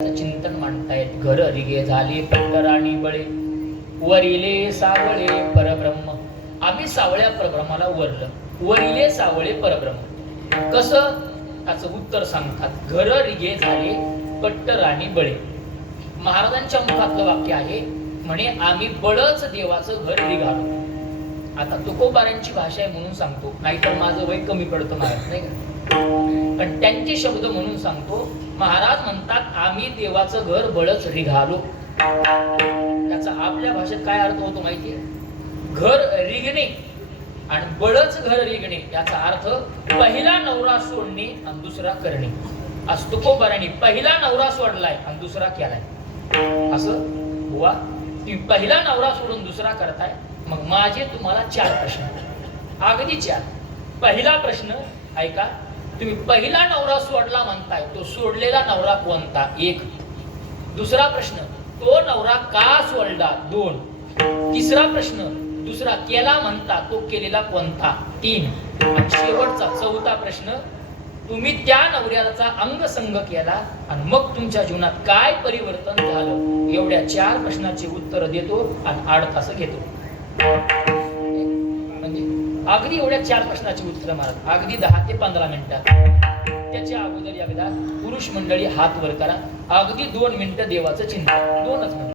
चिंतन मांडतायत. घर रिगे झाले पट्टराणी बळे, वरिले सावळे परब्रह्म. आम्ही सावळ्या परब्रह्माला वरलं, वरिले सावळे परब्रह्म. कसं त्याचं उत्तर सांगतात. घर रिगे झाले पट्टराणी बळे. महाराजांच्या मुखातलं वाक्य आहे, म्हणे आम्ही बळच देवाचं घर रिगालो. आता तुकोबारांची भाषा आहे म्हणून सांगतो, नाहीतर माझं वय कमी पडतं महाराज, नाही का? पण त्यांचे शब्द म्हणून सांगतो. महाराज म्हणतात आम्ही देवाचं घर बळच रिघालो. त्याचा आपल्या भाषेत काय अर्थ होतो माहितीये? घर रिगणे आणि बळच घर रिगणे याचा अर्थ पहिला नवरा सोडणे आणि दुसरा करणे. आज तुकोबारांनी पहिला नवरा सोडलाय आणि दुसरा केलाय. असं बुवा, तुम्ही पहिला नवरा सोडून दुसरा करताय. मग माझे तुम्हाला 4 प्रश्न, अगदी 4. पहिला प्रश्न ऐका, तुम्ही पहिला नवरा सोडला म्हणताय, तो सोडलेला नवरा कोणता? 1. दुसरा प्रश्न, तो नवरा का सोडला? 2. तिसरा प्रश्न, दुसरा केला म्हणता, तो केलेला कोणता? 3. आणि शेवटचा 4था प्रश्न, तुम्ही त्या नवऱ्याचा अंगसंग केला आणि मग तुमच्या जीवनात काय परिवर्तन झालं? एवढ्या 4 प्रश्नाची उत्तर देतो आणि 8 तास घेतो. म्हणजे अगदी एवढ्या 4 प्रश्नाची उत्तर मारा, अगदी 10 ते 15 मिनिटात. त्याच्या अगोदर एकदा पुरुष मंडळी हात वर करा, अगदी 2 मिनिटं देवाचं चिंतन, 2च मिनिटं.